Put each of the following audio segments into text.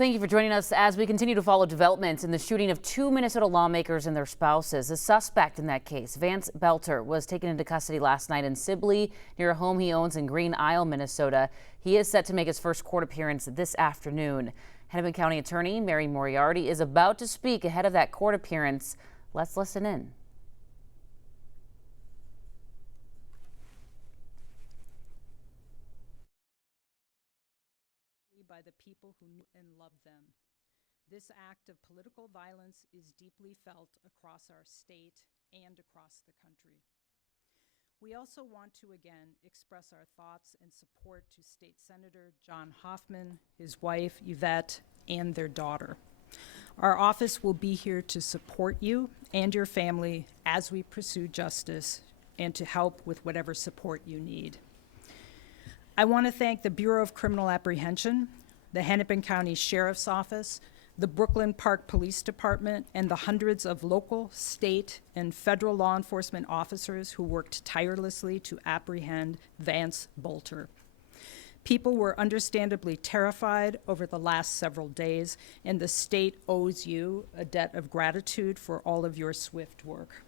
Thank you for joining us as we continue to follow developments in the shooting of two Minnesota lawmakers and their spouses. The suspect in that case, Vance Belter, was taken into custody last night in Sibley, near a home he owns in Green Isle, Minnesota. He is set to make his first court appearance this afternoon. Hennepin County Attorney Mary Moriarty is about to speak ahead of that court appearance. Let's listen in. By the people who knew and loved them. This act of political violence is deeply felt across our state and across the country. We also want to again express our thoughts and support to State Senator John Hoffman, his wife Yvette, and their daughter. Our office will be here to support you and your family as we pursue justice and to help with whatever support you need. I want to thank the Bureau of Criminal Apprehension, the Hennepin County Sheriff's Office, the Brooklyn Park Police Department, and the hundreds of local, state, and federal law enforcement officers who worked tirelessly to apprehend Vance Belter. People were understandably terrified over the last several days, and the state owes you a debt of gratitude for all of your swift work.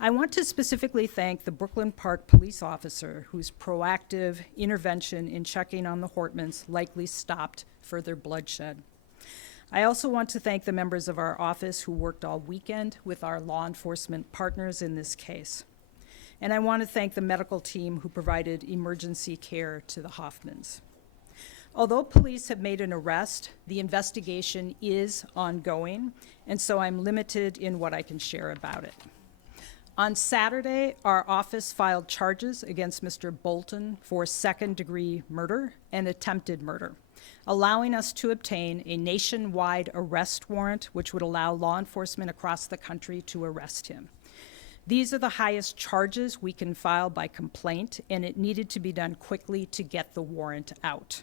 I want to specifically thank the Brooklyn Park police officer whose proactive intervention in checking on the Hortmans likely stopped further bloodshed. I also want to thank the members of our office who worked all weekend with our law enforcement partners in this case. And I want to thank the medical team who provided emergency care to the Hoffmans. Although police have made an arrest, the investigation is ongoing, and so I'm limited in what I can share about it. On Saturday, our office filed charges against Mr. Bolton for second-degree murder and attempted murder, allowing us to obtain a nationwide arrest warrant which would allow law enforcement across the country to arrest him. These are the highest charges we can file by complaint, and it needed to be done quickly to get the warrant out.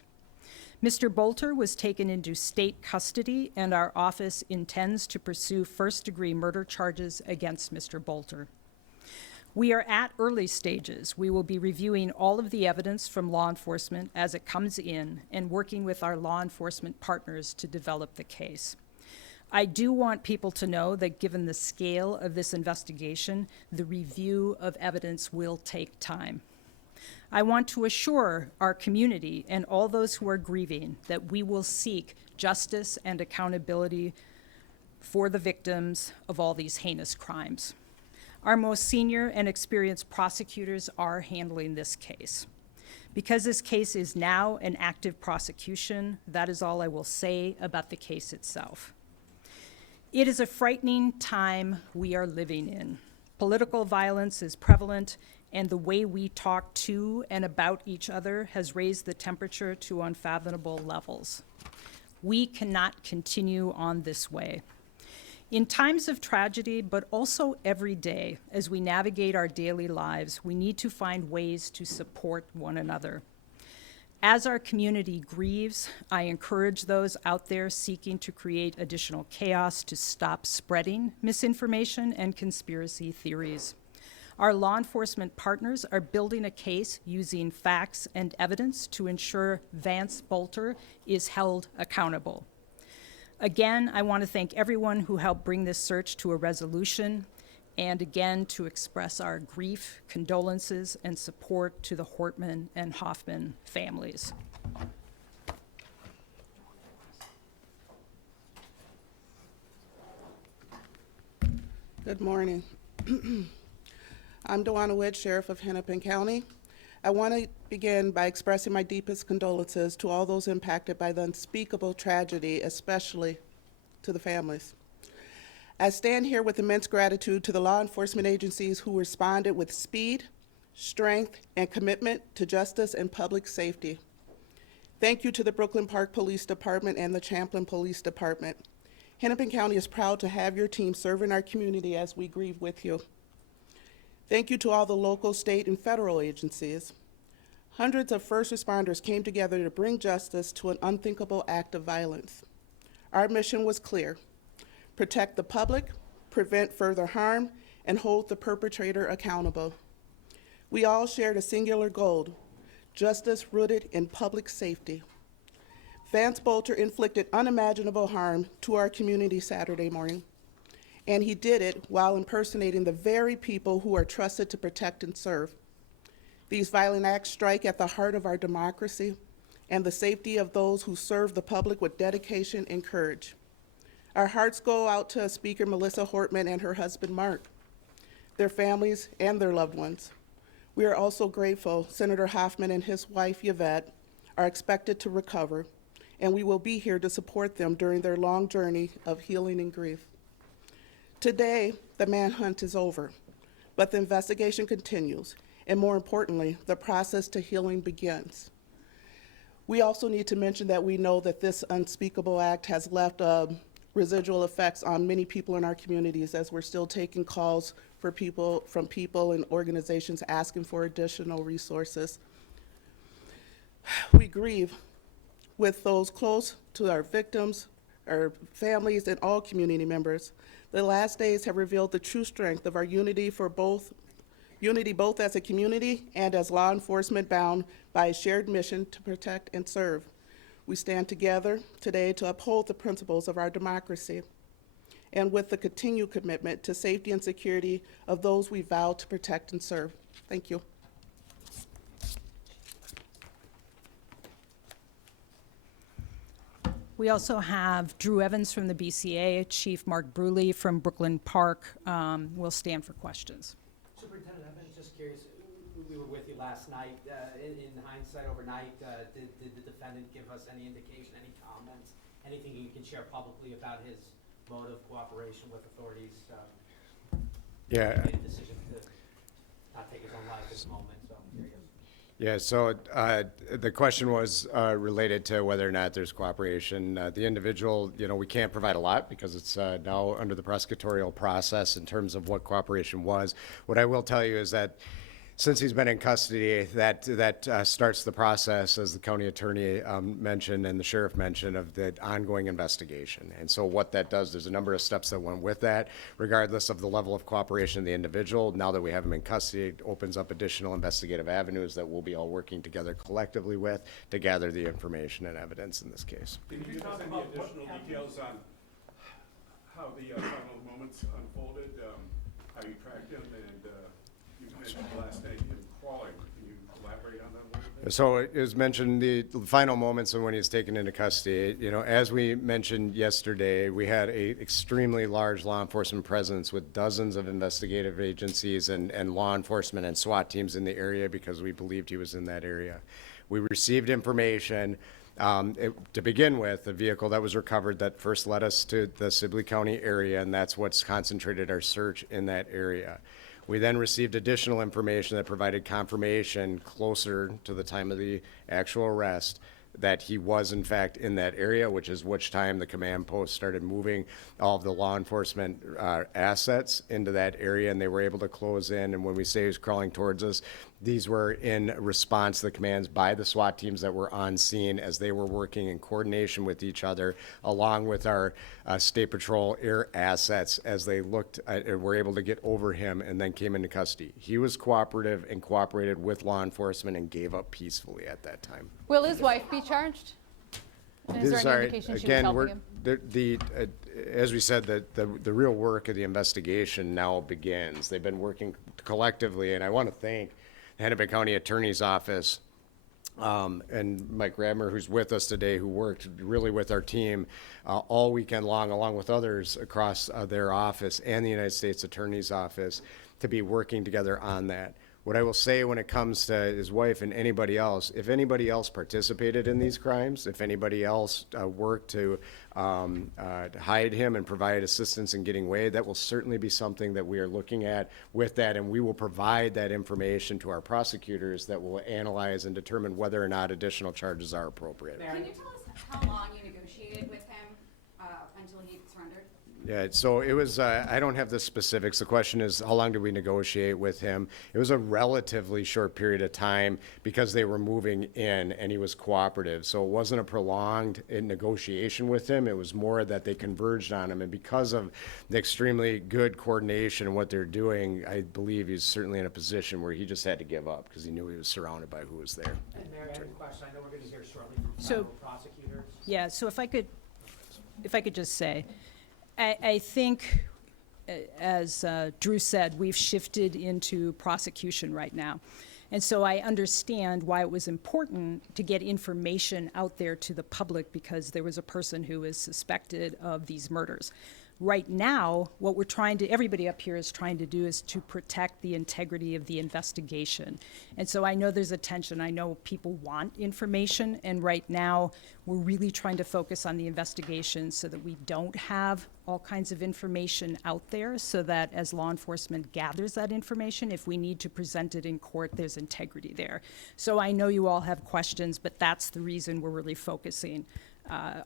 Mr. Belter was taken into state custody, and our office intends to pursue first-degree murder charges against Mr. Belter. We are at early stages. We will be reviewing all of the evidence from law enforcement as it comes in and working with our law enforcement partners to develop the case. I do want people to know that given the scale of this investigation, the review of evidence will take time. I want to assure our community and all those who are grieving that we will seek justice and accountability for the victims of all these heinous crimes. Our most senior and experienced prosecutors are handling this case. Because this case is now an active prosecution, that is all I will say about the case itself. It is a frightening time we are living in. Political violence is prevalent, and the way we talk to and about each other has raised the temperature to unfathomable levels. We cannot continue on this way. In times of tragedy, but also every day, as we navigate our daily lives, we need to find ways to support one another. As our community grieves, I encourage those out there seeking to create additional chaos to stop spreading misinformation and conspiracy theories. Our law enforcement partners are building a case using facts and evidence to ensure Vance Belter is held accountable. Again, I want to thank everyone who helped bring this search to a resolution, and again to express our grief, condolences, and support to the Hortman and Hoffman families. Good morning. I'm Dewana Witt, Sheriff of Hennepin County. I want to begin by expressing my deepest condolences to all those impacted by the unspeakable tragedy, especially to the families. I stand here with immense gratitude to the law enforcement agencies who responded with speed, strength, and commitment to justice and public safety. Thank you to the Brooklyn Park Police Department and the Champlin Police Department. Hennepin County is proud to have your team serve in our community as we grieve with you. Thank you to all the local, state, and federal agencies. Hundreds of first responders came together to bring justice to an unthinkable act of violence. Our mission was clear: protect the public, prevent further harm, and hold the perpetrator accountable. We all shared a singular goal: justice rooted in public safety. Vance Bolter inflicted unimaginable harm to our community Saturday morning, and he did it while impersonating the very people who are trusted to protect and serve. These violent acts strike at the heart of our democracy and the safety of those who serve the public with dedication and courage. Our hearts go out to Speaker Melissa Hortman and her husband Mark, their families, and their loved ones. We are also grateful Senator Hoffman and his wife Yvette are expected to recover, and we will be here to support them during their long journey of healing and grief. Today, the manhunt is over, but the investigation continues, and more importantly, the process to healing begins. We also need to mention that we know that this unspeakable act has left residual effects on many people in our communities, as we're still taking calls from people and organizations asking for additional resources. We grieve with those close to our victims, our families, and all community members. The last days have revealed the true strength of our unity both as a community and as law enforcement bound by a shared mission to protect and serve. We stand together today to uphold the principles of our democracy and with the continued commitment to safety and security of those we vow to protect and serve. Thank you. We also have Drew Evans from the BCA, Chief Mark Bruley from Brooklyn Park will stand for questions. Superintendent Evans, just curious, we were with you last night. In hindsight overnight, did the defendant give us any indication, any comments, anything you can share publicly about his mode of cooperation with authorities? Yeah. He made a decision to not take his own life at this moment, so I'm curious. Yeah, so the question was related to whether or not there's cooperation. The individual, we can't provide a lot because it's now under the prosecutorial process in terms of what cooperation was. What I will tell you is that since he's been in custody, that starts the process, as the county attorney mentioned and the sheriff mentioned, of the ongoing investigation. And so what that does, there's a number of steps that went with that, regardless of the level of cooperation of the individual. Now that we have him in custody, it opens up additional investigative avenues that we'll be all working together collectively with to gather the information and evidence in this case. Can you give us any additional details on how the final moments unfolded, how you tracked him, and you mentioned last night him crawling. Can you elaborate on that a little bit? So it was mentioned the final moments of when he's taken into custody. As we mentioned yesterday, we had a extremely large law enforcement presence with dozens of investigative agencies and law enforcement and SWAT teams in the area because we believed he was in that area. We received information. To begin with, the vehicle that was recovered that first led us to the Sibley County area, and that's what's concentrated our search in that area. We then received additional information that provided confirmation closer to the time of the actual arrest that he was in fact in that area, which time the command post started moving all of the law enforcement assets into that area, and they were able to close in. And when we say he was crawling towards us, these were in response to the commands by the SWAT teams that were on scene as they were working in coordination with each other, along with our State Patrol air assets as they looked at, were able to get over him and then came into custody. He was cooperative and cooperated with law enforcement and gave up peacefully at that time. Will his wife be charged? And is there any indication she was helping him? As we said, the real work of the investigation now begins. They've been working collectively, and I want to thank the Hennepin County Attorney's Office and Mike Radmer, who's with us today, who worked really with our team all weekend long, along with others across their office and the United States Attorney's Office, to be working together on that. What I will say when it comes to his wife and anybody else, if anybody else participated in these crimes, if anybody else worked to hide him and provide assistance in getting away, that will certainly be something that we are looking at with that, and we will provide that information to our prosecutors that will analyze and determine whether or not additional charges are appropriate. Can you tell us how long you negotiated with him until he surrendered? Yeah, so it was, I don't have the specifics. The question is, how long did we negotiate with him? It was a relatively short period of time because they were moving in and he was cooperative. So it wasn't a prolonged negotiation with him. It was more that they converged on him. And because of the extremely good coordination and what they're doing, I believe he's certainly in a position where he just had to give up because he knew he was surrounded by who was there. And Mary, I have a question. I know we're going to hear shortly from So- federal prosecutors. Yeah, so if I could just say, I think, as Drew said, we've shifted into prosecution right now. And so I understand why it was important to get information out there to the public because there was a person who is suspected of these murders. Right now, what everybody up here is trying to do is to protect the integrity of the investigation. And so I know there's a tension. I know people want information, and right now, we're really trying to focus on the investigation so that we don't have all kinds of information out there, so that as law enforcement gathers that information, if we need to present it in court, there's integrity there. So I know you all have questions, but that's the reason we're really focusing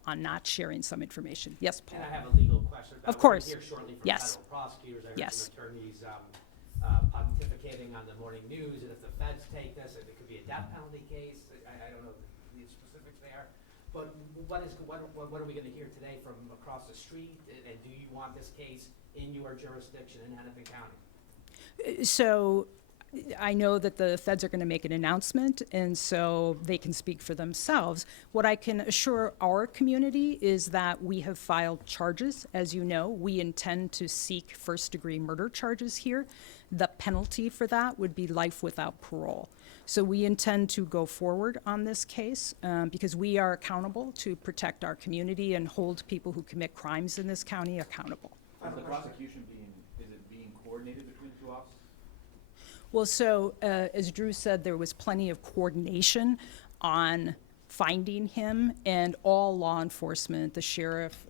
on not sharing some information. Yes, Paul? And I have a legal question. Of We're course. gonna hear shortly from Yes. federal prosecutors. I heard Yes. some attorneys pontificating on the morning news, and if the feds take this, it could be a death penalty case. I don't know the specifics there. But what are we gonna hear today from across the street? And do you want this case in your jurisdiction in Hennepin County? So I know that the feds are going to make an announcement, and so they can speak for themselves. What I can assure our community is that we have filed charges. As you know, we intend to seek first-degree murder charges here. The penalty for that would be life without parole. So we intend to go forward on this case because we are accountable to protect our community and hold people who commit crimes in this county accountable. Is the prosecution being coordinated between the two offices? Well, so as Drew said, there was plenty of coordination on finding him, and all law enforcement, the sheriff,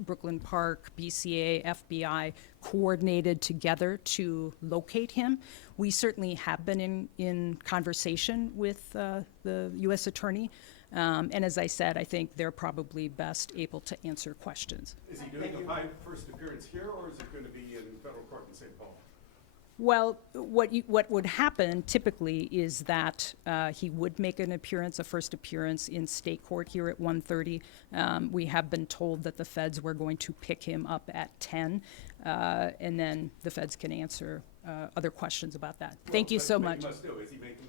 Brooklyn Park, BCA, FBI, coordinated together to locate him. We certainly have been in conversation with the U.S. Attorney, and as I said, I think they're probably best able to answer questions. Is he doing the first appearance here, or is it going to be in federal court in St. Paul? Well, what would happen typically is that he would make a first appearance in state court here at 1:30. We have been told that the feds were going to pick him up at 10, and then the feds can answer other questions about that. Thank you so much. He must do. Is he making